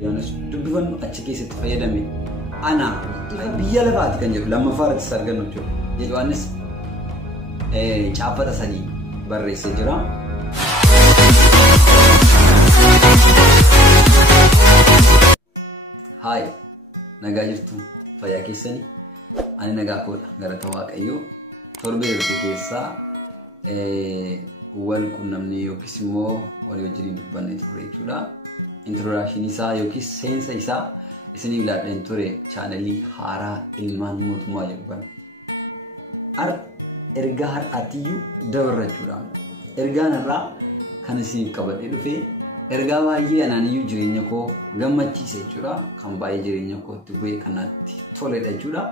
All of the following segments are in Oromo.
Yohaannis dubbifannu achi keessatti fayyadame ana biyya lafaati kan jedhu lammaffaa irratti argannu jechuudha. Yohaannis caaffata sadii barreessee jira. Haay nagaa jirtu fayyaa keessanii ani nagaa koodha galata waaqayyoo torbee darbe keessaa wal qunnamnee yookiis immoo walii wajjin dubbanne turre jechuudha. Introduction isaa yookiis seensa isaa isiniif laadheen ture chaanalii haaraa ilmaan mootummaa jedhu kan ergaa har'aatiyyuu dabarrachuudha. Ergaan har'aa kan isiniif qabadhee dhufee ergaa baay'ee anaaniyyuu jireenya koo gammachiise jechuudha. Kan baay'ee jireenya kootti bu'ee kanatti toledha jechuudha.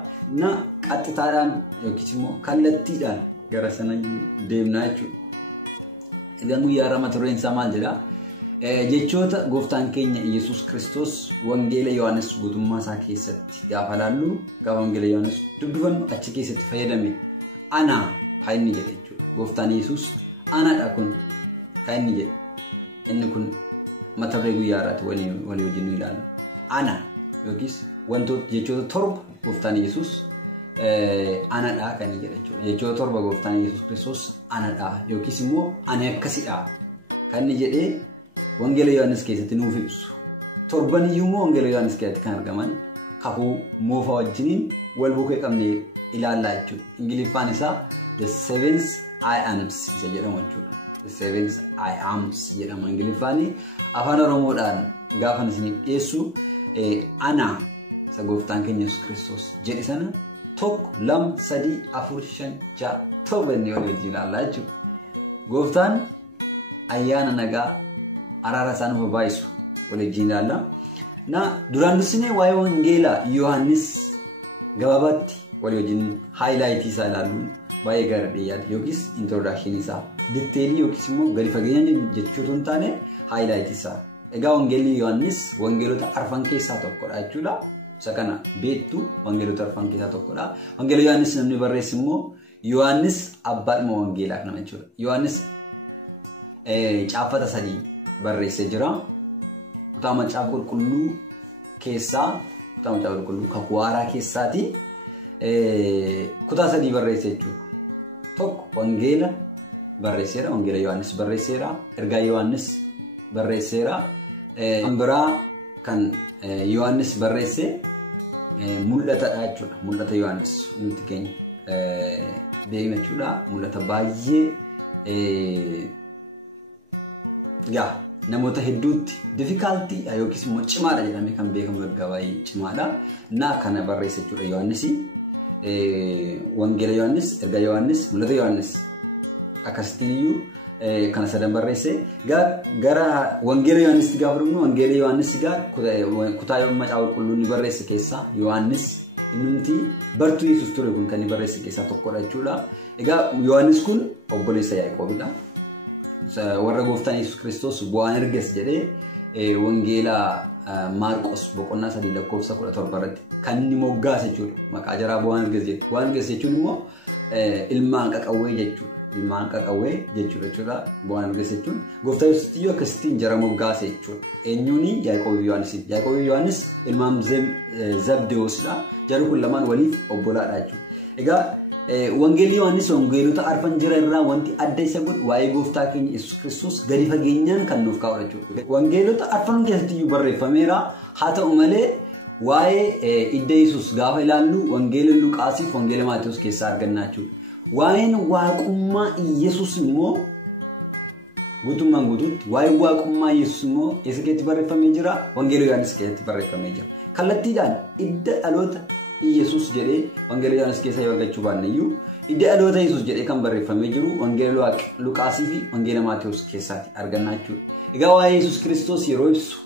Na qaxxitaadhaan yookiis immoo kallattiidhaan gara sana deemnaa jechuudha. Egaa guyyaa irraa mata dureen isaa maal jedhaa? Jechoota gooftaan keenya Yesuus Kiristoos Wangeela Yohaannis guutummaa isaa keessatti gaafa laallu gaafa Wangeela Yohaannis dubbifannu achi keessatti fayyadame ana kan inni jedhe jechuudha. Gooftaan Yesuus anadha kun kan inni jedhe. Inni kun mata duree guyyaa irraatti walii wajjin nu ilaallu. Ana yookiis wantoota jechoota torba gooftaan Yesuus anadha kan inni jedhe jechuudha. Jechoota torba gooftaan Yesuus Kiristoos anadha yookiis immoo ani akkasidha kan inni jedhee Wangeela Yohaannis keessatti nuuf ibsu. Torban iyyuu immoo Wangeela Yohaannis keessatti kan argaman kakuu moofaa wajjiniin wal bukkee qabnee ilaallaa jechuudha. Ingiliffaan isaa the seventh I ams isa jedhamu jechuudha. The seventh I ams jedhama Ingiliffaanii. Afaan Oromoodhaan gaafa isiniif dhiyeessu ana isa gooftaan keenya Yesuus Kiristoos jedhe sana 1 2 3 4 5 6 torban walii wajjin ilaallaa jechuudha. Gooftaan ayyaana nagaa araara isaan barbaachisu waliin ilaalla. Na duraan dursinee waa'ee Wangeela Yohaannis gabaabatti walii wajjin highlight isaa ilaaluun baay'ee gaariidha yookiis introduction isaa detailii yookiis immoo gadi fageenyaan jechuutu hin taane highlight isaa. Egaa Wangeelli Yohaannis wangeelota arfan keessaa tokkodha jechuudha. Isa kana beektu wangeelota arfan keessaa tokkodha. Wangeela Yohaannis namni barreesse immoo Yohaannis abbaadhuma wangeelaa kana jechuudha. Yohaannis caaffata sadii barreessee jira. Kutaa macaafa qulqulluu keessaa kutaa macaafa qulqulluu kakuu haaraa keessaati. Kutaa sadii barreessee jechuudha. Tokko wangeela barreesseera. Wangeela Yohaannis barreesseera. Ergaa Yohaannis barreesseera. Kan biraa kan Yohaannis barreesse mul'atadha jechuudha. Mul'ata Yohaannis nuti keenya beekna jechuudha. Mul'ata baay'ee yaa namoota hedduutti difficulty yookiis immoo cimaadha jedhamee kan beekamu ergaa baay'ee cimaadha. Na kana barreesse jechuudha Yohaannis. Wangeela Yohaannis, ergaa Yohaannis, mul'ata Yohaannis akkasittiyyuu kana sadan barreesse. Gara Wangeela Yohaannis gaafa dhufnu Wangeela Yohaannis kutaa macaafa qulqulluu ni barreesse keessaa Yohaannis inni bartuu Yesuus ture kun kan inni barreesse keessaa tokkodha jechuudha. Egaa Yohaannis kun obboleessa Yaaqoobidha. Warra gooftaan Yesuus Kiristoos bu'aan erges jedhee Wangeela Maarqos boqonnaa 3 lakkoofsa 17 irratti kan inni moggaase jechuudha. Maqaa jaraa bu'aan erges jedhe. Bu'aan erges jechuun immoo ilmaan qaqawwee jechuudha. Ilmaan qaqawwee jechuudha. Bu'aan erges jechuun gooftaan Yesuus akkasittiin jara moggaase jechuudha. Eenyuuni Yaaqoob Yohaannis. Yaaqoob Yohaannis ilmaan Zabdewoosdha. Jarri kun lamaan waliif obbolaadha jechuudha. Egaa Wangeelli Yohaannis wangeelota arfan jira irraa wanti adda isa godhu waa'ee gooftaa keenya Yesuus Kiristoos gadi fageenyaan kan nuuf kaa'udha jechuudha. Wangeelota arfan keessatti barreeffameera. Haa ta'u malee waa'ee idda Yesuus gaafa ilaallu wangeela Luqaasiif wangeela Maatewos keessaa arganna jechuudha. Waa'een waaqummaa Yesuus immoo guutummaan guutuutti waa'ee waaqummaa Yesuus immoo eessa keessatti barreeffamee jira? Wangeela Yohaannis keessatti barreeffamee jira. Kallattiidhaan idda dhaloota Yesuus jedhee Wangeela Yohaannis keessa yoo argachuu baanne iyyuu idda dhaloota Yesuus jedhee kan barreeffamee jiru Wangeela Luqaasii fi Wangeela Maatewos keessatti arganna jechuudha. Egaa waa'ee Yesuus Kiristoos yeroo ibsu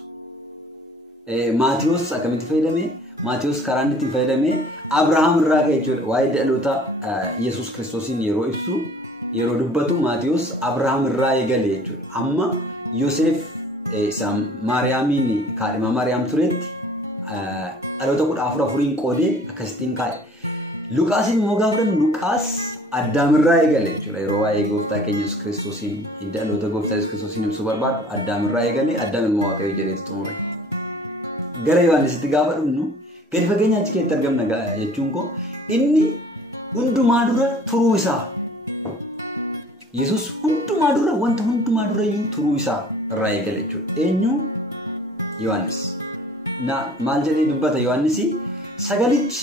Maatewos akkamitti fayyadame? Maatewos karaa inni ittiin fayyadame Abrahaam irraa ka'e jechuudha. Waa'ee dhaloota Yesuus Kiristoosiin yeroo ibsu yeroo dubbatu Maatewos Abrahaam irraa eegale jechuudha. Amma Yoosef isa Maariyaamiin kaadhima Maariyaam turetti dhaloota 14 qoodee akkasittiin kaa'e. Luqaasiin immoo gaafa fudhannu Luqaas Addaam irraa eegale jechuudha. Yeroo waa'ee gooftaa keenya Yesuus Kiristoosiin dhaloota gooftaa Yesuus Kiristoosiin ibsuu barbaadu Addaam irraa eegale. Addaam immoo Waaqayyo jedhee xumure. gara Yohaannisitti gaafa dhufnu gadi fageenya achi keessatti argamna jechuun koo inni hundumaa dura turuu isaa. Yesuus hundumaa dura wanta hundumaa dura iyyuu turuu isaa irraa eegale jechuudha. Eenyu? Yohaannis. Maal jedhee dubbata Yohaannisi? Sagalichi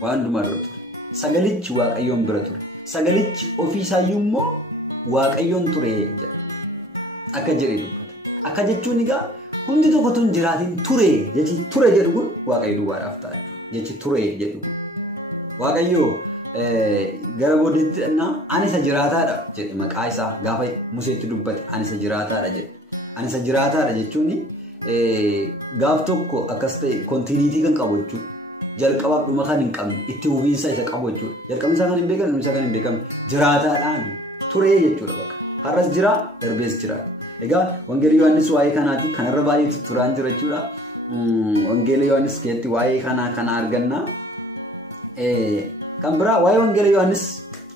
waan hundumaa dura ture. Sagalichi Waaqayyoon bira ture. Sagalichi ofii isaayyuu immoo Waaqayyoon ture jedha. Akka jedhee dubbata. Akka jechuun egaa hundi tokko tun jiraatiin ture jechi ture jedhu kun Waaqayyo duwwaadhaaf ta'a jechuudha. Jechi ture jedhu kun Waaqayyo gara booddeetti ani isa jiraataadha jedhe maqaa isaa gaafa Museetti dubbate ani isa jiraataadha jedhe. Ani isa jiraataadha jechuun gaaf tokko akkas ta'e kontiiniitii kan qabu jechuudha. Jalqabaaf dhuma kan hin qabne itti hubiinsa isa qabu jechuudha. Jalqabni isaa kan hin beekamne isa kan hin beekamne jiraataadhaan ture jechuudha bakka. Har'as jira darbees jiraata. Egaa Wangeela Yohaannis waa'ee kanaati kanarra baay'ee turaan jira jechuudha. Wangeela Yohaannis keessatti waa'ee kana arganna. Kan biraa waa'ee Wangeela Yohaannis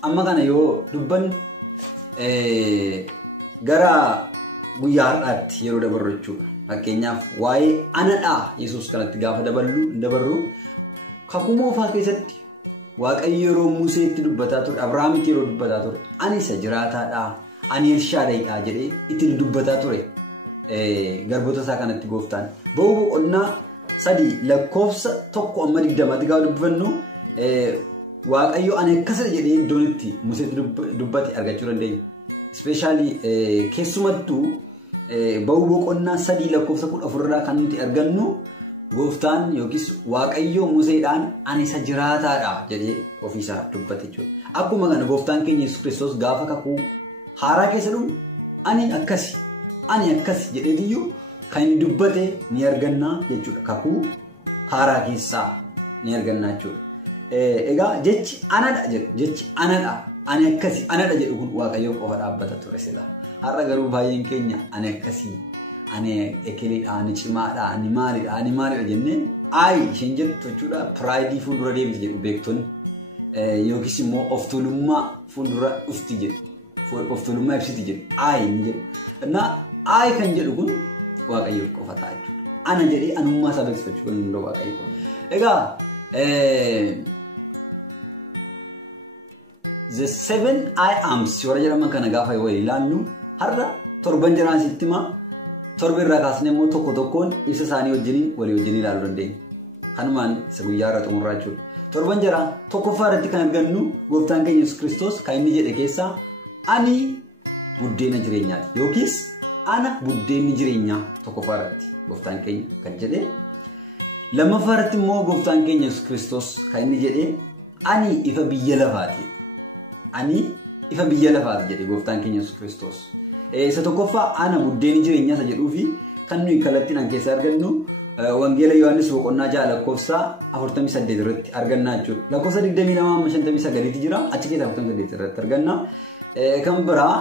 amma kana yoo dubban gara guyyaa har'aatti yeroo dabarru jechuudha. Fakkeenyaaf waa'ee anadhaa Yesuus kanatti gaafa dabarru kakuu moofaa keessatti Waaqayyo yeroo Museetti dubbataa ture, Abrahaamitti yeroo dubbataa ture, ani isa jiraataadhaa, ani Elshaadaayidhaa jedhee itti dubbataa ture. Garboota isaa kanatti gooftaan. Ba'uu boqonnaa 3 lakkoofsa 1-20 gaafa dubbannu Waaqayyo ani akkasii jedhee iddoon itti Museetti dubbate argachuu dandeenya. Ispeeshaalii keessumattuu ba'uu boqonnaa 3 lakkoofsa 14 kan nuti argannu gooftaan yookiis Waaqayyo Museedhaan ani isa jiraataadha jedhee ofiisaa dubbate jechuudha. Akkuma kana gooftaan keenya Yesuus Kiristoos gaafa kakuu haaraa keessa dhufu ani akkasi jedheetiyyuu kan inni dubbate ni arganna jechuudha. Kakuu haaraa keessaa ni arganna jechuudha. Egaa jechi anadha jedhu jechi anadha ani akkasi anadha jedhu kun Waaqayyo qofa dhaabbata ture sila. Har'a garuu baay'een keenya ani akkasii ani ekeledha ani cimaadha ani maalidha jennee isheen jettu jechuudha. Piraayidii fuuldura deemti jedhu beektonni yookiis immoo of tuulummaa fuuldura dhufti jedhu of tuulummaa ibsiti jedhu ni jedhu. Kan jedhu kun Waaqayyoof qofa ta'a jechuudha. Ana jedhee anummaa isaa beeksifachuu kan danda'u Waaqayyo. Egaa the 7 I ams warra jedhaman kana gaafa ilaallu har'a torban jiraan sitti himaa torba irraa kaasnee immoo tokko tokkoon ibsa isaanii walii wajjin ilaaluu dandeenya. Kanumaan isa guyyaa irra xumurraa jechuudha. Torban jiraa tokkoffaa irratti kan argannu gooftaan keenya Yesuus Kiristoos kan inni jedhe keessaa ani buddeena jireenyaati yookiis ana buddeenni jireenyaa tokkoffaa irratti gooftaan keenya kan jedhe. Lammaffaa irratti immoo gooftaan keenya Yesuus Kiristoos kan inni jedhe ani ifa biyya lafaati. Ani ifa biyya lafaati jedhe gooftaan keenya Yesuus Kiristoos. Isa tokkoffaa ana buddeenni jireenyaa isa jedhuu fi kan nuyi kallattiin keessa argannu Wangeela Yohaannis boqonnaa 6 lakkoofsa 48 irratti arganna jechuudha. Lakkoofsa 22-59 jira achi keessa 48 irratti arganna. Kan biraa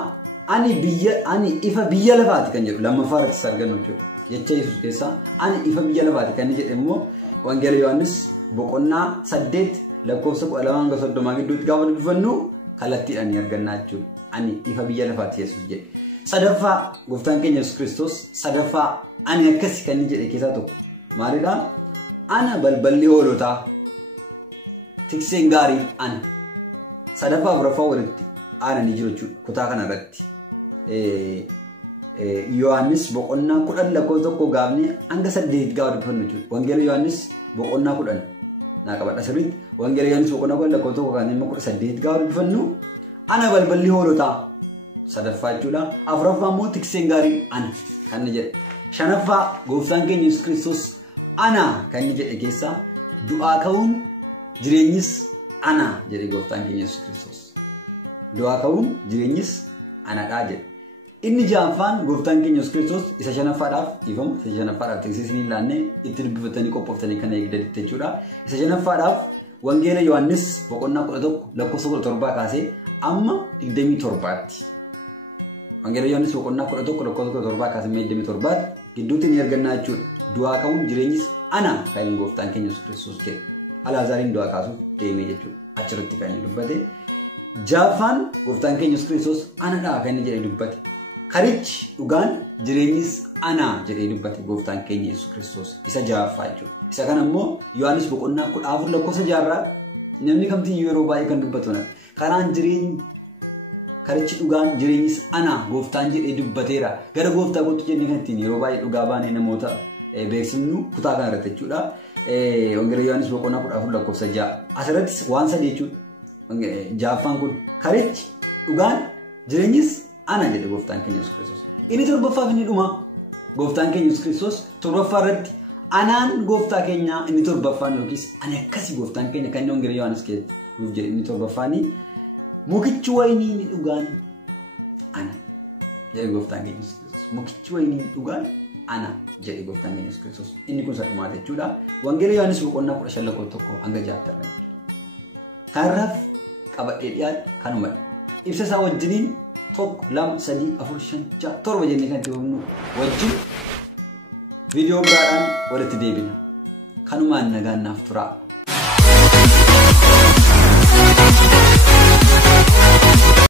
ani ifa biyya lafaati kan jedhu lammaffaa irratti argannu jechuudha. Jecha Yesuus keessaa ani ifa biyya lafaati kan jedhe immoo Wangeela Yohaannis boqonnaa 8 lakkoofsa 12-30 gidduutti gaafa dubbifannu kallattiidhaan arganna jechuudha. Ani ifa biyya lafaati Yesuus jedhe. Sadaffaa gooftaan keenya Yesuus Kiristoos sadaffaa ani akkasi kan jedhe keessaa tokko maalidha? Ana balballi hoolotaa tikseen gaarii ana. Sadaffaa afuraffaa walitti aananii jiru jechuudha kutaa kanarratti. Yohaannis boqonnaa 10 lakkoofsa 1 gaafnee hanga 8 gaafa dubbifannu jechuudha. Wangeela Yohaannis boqonnaa 10 naa qabadha sirriitti. Wangeela Yohaannis boqonnaa 10 lakkoofsa 1 gaafnee 8 gaafa dubbifannu ana balballi hoolotaa sadaffaa jechuudha. Afuraffaa immoo tikseen gaarii ana kan jedhe. Shanaffaa gooftaan keenya Yesuus Kiristoos ana kan jedhe keessaa du'aa ka'uun jireenyis ana jedhe gooftaan keenya Yesuus Kiristoos. Du'aa ka'uun jireenyis anadhaa jedhe. Inni ja'affaan gooftaan keenya Yesuus Kiristoos isa shanaffaadhaaf dhiifama isa shanaffaadhaaf tiksisni ilaannee itti dubbifatanii qophoftanii kan eegdatti jechuudha. Isa shanaffaadhaaf Wangeela Yohaannis boqonnaa 11 lakkoofsa 17 kaasee amma 27tti. Wangeela Yohaannis boqonnaa 11 lakkoofsa 17 kaasee 27 gidduutti ni arganna jechuudha. Du'aa ka'uun jireenyis ana kan gooftaan keenya Yesuus Kiristoos jedhe. Alaazaariin du'aa kaasuuf deemee jechuudha. Achirratti kan inni dubbate. Ja'affaan gooftaan keenya Yesuus Kiristoos anadhaa kan inni jedhe dubbate. Karichi dhugaan jireenyis ana jedhee dubbate gooftaan keenya Yesuus Kiristoos isa jaaffaa jechuudha. Isa kana immoo Yohaannis boqonnaa 14 lakkoofsa 6 namni kamtii yeroo baay'ee kan dubbatu na. Kanaan jireenyi karichi dhugaan jireenyis ana gooftaan jedhee dubbateera. Gara gooftaa kootu jennee kan ittiin yeroo baay'ee dhugaa baanee namoota beeksifnu kutaa kana irratti jechuudha. Wangeela Yohaannis boqonnaa 14 lakkoofsa 6 asirrattis waan sadii jechuudha. Jaaffaan kun karichi dhugaan jireenyis ana jedhe gooftaan keenya Yesuus Kiristoos. Inni torbaffaaf inni dhuma gooftaan keenya Yesuus Kiristoos torbaffaa irratti anaan gooftaa keenya inni torbaffaan yookiis ani akkasii gooftaan keenya kan inni Wangeela Yohaannis keessatti nuuf jedhe inni torbaffaanii mukichi waynii inni dhugaan ana jedhe gooftaan keenya Yesuus Kiristoos. Mukichi waynii inni dhugaan ana jedhe gooftaan keenya Yesuus Kiristoos. Inni kun sadhumaa jechuudha. Wangeela Yohaannis boqonnaa 15 lakkoofsa 1 hanga 6 irratti. Kanaaf qabadhee dhiyaadhe kanumadha. Ibsa isaa wajjiniin 1, 2, 3, 4, 5, 6, 7 jennee kan deemnu wajjin viidiyoo biraadhaan walitti deebina. Kanumaan nagaan naaf turaa.